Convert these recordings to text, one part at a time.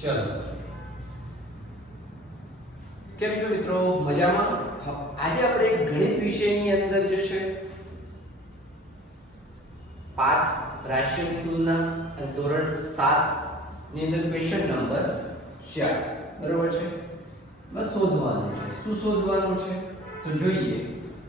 ચલો કેમ છો મિત્રો, મજામાં? આજે આપણે ગણિત વિષયની અંદર જે છે પાઠ રાશિઓની તુલના અને ધોરણ 7 ની અંદર ક્વેશ્ચન નંબર 4 બરોબર છે. બસ શોધવાનું છે. શું શોધવાનું છે તો જોઈએ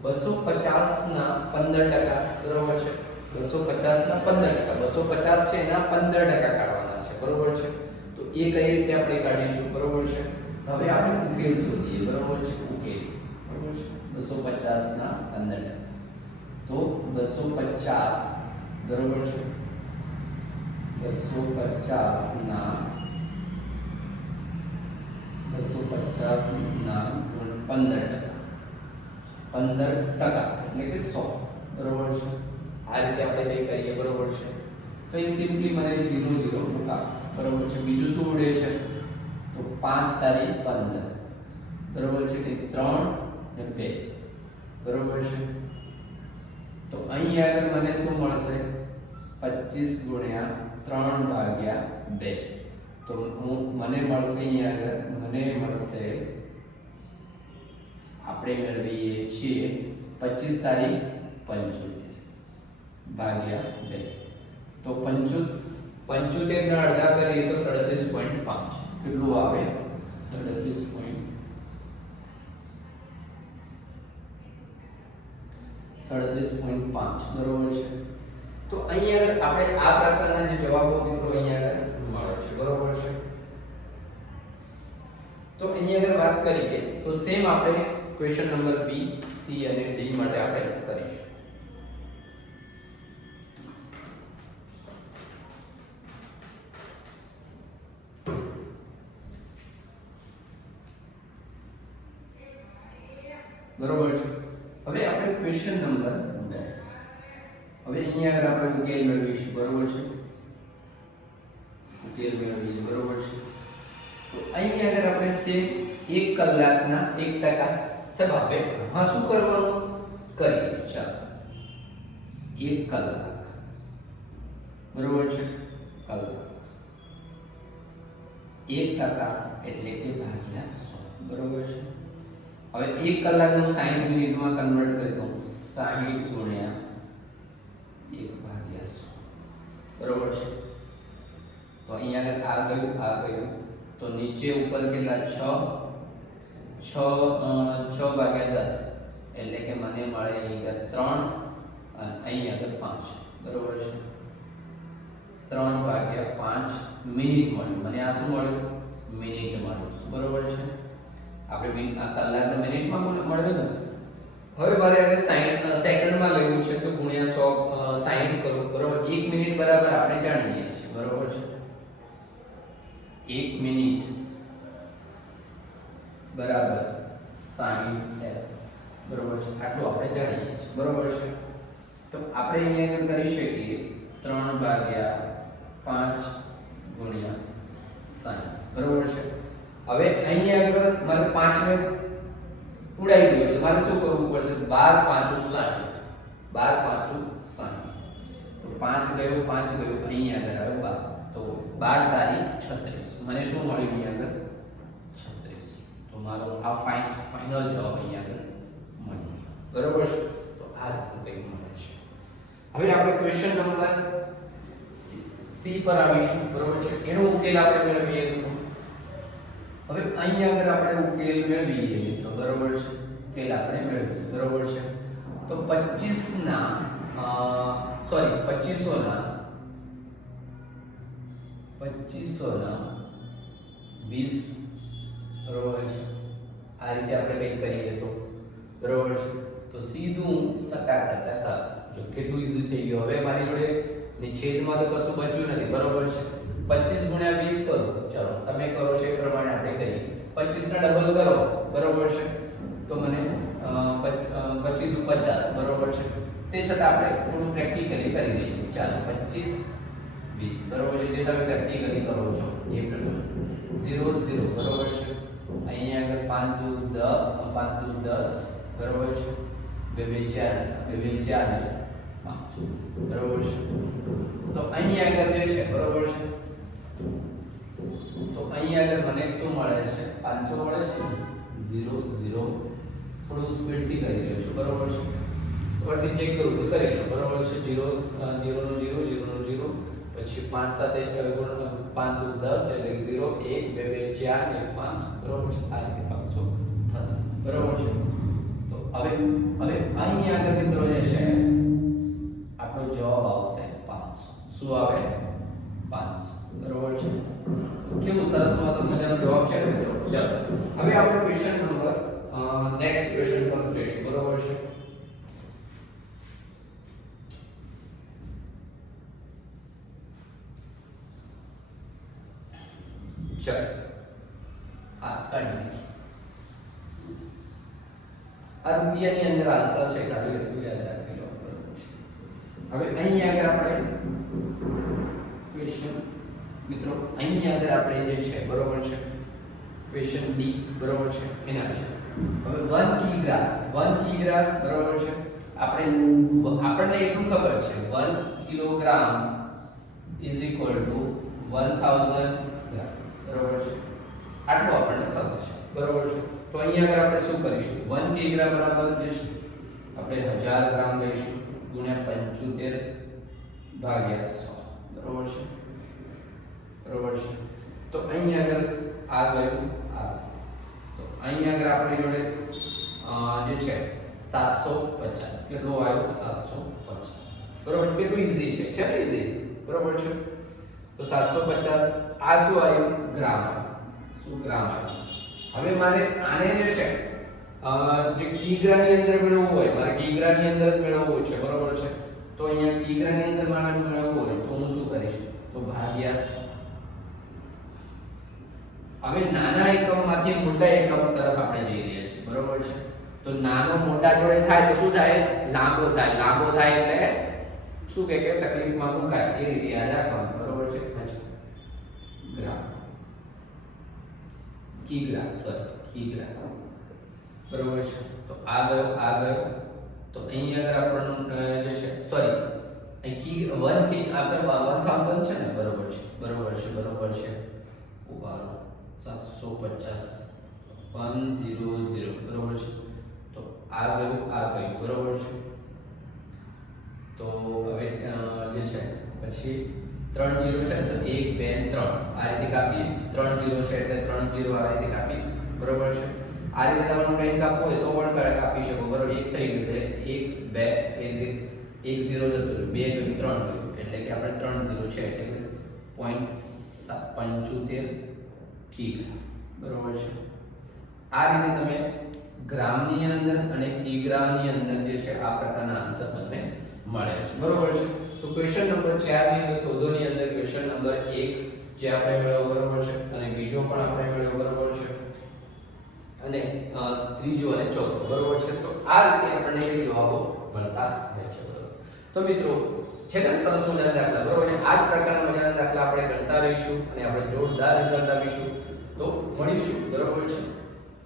250 ના 15% બરોબર છે. 250 ના 15%, 250 છે એના 15% કાઢવાના છે બરોબર છે. તો એ કઈ રીતે આપણે કાઢીશું બરોબર છે. હવે આપણે ઉકેલ શોધીએ બરોબર છે. ઉકેલ બરોબર છે 250 ના 15%. તો 250 બરોબર છે 250 ના 15% 15% એટલે કે 100 બરોબર છે. આ રીતે આપણે કઈ કરીએ બરોબર છે. તો એ સિમ્પલી મને 0 0 મુકાવીશ બરોબર છે. બીજું શું ઉડે છે તો 5 તારી 15 બરોબર છે કે 3 ને 2 બરોબર છે. તો અહીં આગળ મને શું મળશે 25 ગુણ્યા 3 ભાગ્યા 2. તો મને મળશે અહીં આગળ આપણે મેળવીએ છીએ 25 તારી 75 ભાગ્યા 2. તો 75 ના અડધા કરીએ તો 37.5 કેટલું આવે 37.5 બરોબર છે. તો અહીંયા આગળ આપણે આ પ્રકારના જે જવાબો મિત્રો અહીંયા આગળ મળે છે બરોબર છે. તો અહીંયા આગળ વાત કરીએ તો સેમ આપણે ક્વેશ્ચન નંબર બી, સી અને ડી માટે આપણે કરીશું. બરોબર છે. હવે આપણે ક્વેશ્ચન નંબર 2. હવે અહીંયા આગળ આપણે ઉકેલ મેળવીશું બરોબર છે. ઉકેલ મેળવીએ બરોબર છે. તો અહીંયા આગળ આપણે સેમ 1 કલાકના 1% સબ આપે હા શું કરવાનું કરીએ. ચાલો 1 કલાક બરોબર છે. કલાક 1% એટલે કે ભાગ્યા 100 બરોબર છે. હવે 1 કલાકનું 60 મિનિટમાં કન્વર્ટ કરી દઉં 60 ગુણ્યા 1/100 બરોબર છે. તો અહીંયા આગળ આ ગયું તો નીચે ઉપર કેટલા 6 ભાગ્યા 10 એટલે કે મને મળે અહીંયા 3 અને અહીંયા આગળ 5 બરોબર છે. 3 ભાગ્યા 5 મિનિટ મળ્યું મને. આ શું મળ્યું મિનિટ મળ્યું બરોબર છે. આપણે આ કલાકને મિનિટમાં મળ્યું ને. હવે મારે આને સેકન્ડમાં લેવું છે તો ગુણ્યા 100 60 કરું બરોબર. 1 મિનિટ બરાબર આપણે જાણીએ છીએ બરોબર છે. 1 મિનિટ બરાબર 60 સેકન્ડ બરોબર છે. આટલું આપણે જાણીએ છીએ બરોબર છે. તો આપણે અહીંયા કરી શકીએ 3 ભાગ્યા 5 ગુણ્યા 60 બરોબર છે. હવે અહીંયા આગળ મારે 5 ને ઉડાઈ દઉં એટલે મારે શું કરવું પડશે 12 5 60 12 5 60. તો 5 ગયો અહીંયા આગળ આવે 12. તો 12 તારી 36 મને શું મળ્યું અહીંયા આગળ 36. તો મારો આ ફાઇનલ જવાબ અહીંયા આગળ મળ્યો બરોબર છે. તો આ રીતનું કંઈક મળે છે. હવે આપણે ક્વેશ્ચન નંબર સી પર આવીશું બરોબર છે. એનો ઉકેલ આપણે મેળવીએ તો હવે અહીંયા આગળ આપણે ઉકેલ મેળવીએ તો બરોબર છે. ઉકેલ આપણે મેળવીએ બરોબર છે. તો 2500 ના 20 બરોબર છે. આ રીતે આપણે કંઈક કરીએ તો બરોબર છે. તો સીધું સકાર કરતા કર જો કેટલું ઈઝી થઈ ગયું. હવે મારી જોડે છેદમાં તો કશું બચ્યું નથી બરોબર છે. 25 ગુણ્યા 20 કરો. ચલો તમે કરો છો એ પ્રમાણે આપણે કરીએ. 25 ના ડબલ કરો બરોબર છે. તો મને 25 × 50 બરોબર છે. તે છતાં આપણે થોડું પ્રેક્ટિકલી કરી લઈએ. ચાલો 25 20 બરોબર છે. જે તમે પ્રેક્ટિકલી કરો છો એ પ્રમાણે 0 0 બરોબર છે. અહીંયા આગળ 5 × 10 બરોબર છે. 2 2 4 5 બરોબર છે. તો અહીંયા આગળ જે છે બરોબર છે તો અહીંયા આગળ મને શું મળે છે 500 મળે છે 0 0 થોડું સ્પીડ થી કરી રહ્યો છું બરોબર છે ઉપરથી ચેક કરું તો કરી લો બરોબર છે 0 0 નો 0 0 નો 0 પછી 5 સાથે 5 દુ 10 એટલે 0 1 2 2 4 ને 5 બરોબર છે આ રીતે 500 થશે બરોબર છે તો હવે અહીં આગળ મિત્રો જે છે આપણો જવાબ આવશે 500 શું આવે 500 બરોબર છે કેવું સરસ મજાનો જવાબ છે મિત્રો ચાલો હવે આપણે ક્વેશ્ચન નંબર નેક્સ્ટ ક્વેશ્ચન પર જઈશું બરોબર છે ચાલો આ કાઢી આ રૂપિયાની અંદર આન્સર છે કાઢી એટલું યાદ રાખી લો બરોબર છે હવે અહીં આગળ આપણે ક્વેશ્ચન મિત્રો અહીં આગળ આપણે જે છે બરોબર છે ક્વેશ્ચન ડી બરોબર છે એના વિશે હવે 1 કિગ્રા બરોબર છે આપણને એટલું ખબર છે 1 કિલોગ્રામ ઇઝ ઇક્વલ ટુ 1000 ગ્રામ બરોબર છે આટલું આપણને ખબર છે બરોબર છે તો અહીંયા આગળ આપણે શું કરીશું 1 કિગ્રા બરાબર જે છે આપણે 1000 ગ્રામ લઈશું ગુણ્યા 75 ભાગ્યા 100 બરોબર છે બરોબર છે તો અહીંયા આગળ આ ગયું આ તો અહીંયા આગળ આપણી જોડે જે છે 750 કેટલો આવ્યો 750 બરોબર કેટલું ઈઝી છે ઈઝી બરોબર છે તો 750 આ શું આવ્યું ગ્રામ શું ગ્રામ આવ્યું હવે મારે આને જે છે જે કિગ્રાની અંદર મેળવવું હોય મારે કિગ્રાની અંદર જ મેળવવું છે બરોબર છે તો અહીંયા કિગ્રાની અંદર મારે મેળવવું હોય તો હું શું કરીશ તો ભાગ્યા હવે નાના એકમમાંથી મોટા એકમ તરફ આપણે જઈ રહ્યા છીએ બરોબર છે તો નાનો મોટા જોડે થાય તો શું થાય લાંબો થાય એટલે શું કે તકલીફમાં મુકાય એ રીતે યાદ રાખવાનું બરોબર છે ગ્રામ કિગ્રા બરોબર છે તો આ ગયો તો અહીં આગળ આપણને જે છે સોરી અહીં 1 કી આપણે 1000 છે ને બરોબર છે 750 100 બરોબર છે તો આ ગયું બરોબર છે તો હવે જે છે પછી 3 0 છે તો 1 2 3 આ રીતે કાપીએ 3 0 છે એટલે 3 0 આ રીતે કાપીએ બરોબર છે આ રીતે તમારું લાઈન કાપવું હોય તો પણ કાપી શકો બરોબર 1 થઈ ગયું એટલે 1 2 1 0 જતું 2 ગયું 3 ગયું એટલે કે આપણે 3 0 છે એટલે કે 0.75 કિગ્રા બરોબર છે આ રીતે તમે ગ્રામની અંદર અને કિગ્રાની અંદર જે છે આ પ્રકારના આન્સર તમને મળે છે બરોબર છે તો ક્વેશ્ચન નંબર 4 ની શોધોની અંદર ક્વેશ્ચન નંબર 1 જે આપણે મેળવ્યો બરોબર છે અને બીજો પણ આપણે મેળવ્યો બરોબર છે અને ત્રીજો અને ચોથો બરોબર છે તો આ રીતે આપણને એક જવાબો મળતા રહે છે બરોબર તો મિત્રો છે ને સરસ મજાના દાખલા બરોબર છે આ જ પ્રકારના મજાના દાખલા આપણે ગણતા રહીશું અને આપણે જોરદાર રિઝલ્ટ આવીશું તો મળીશું બરોબર છે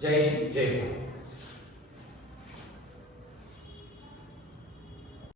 જય હિન્દ જય ભારત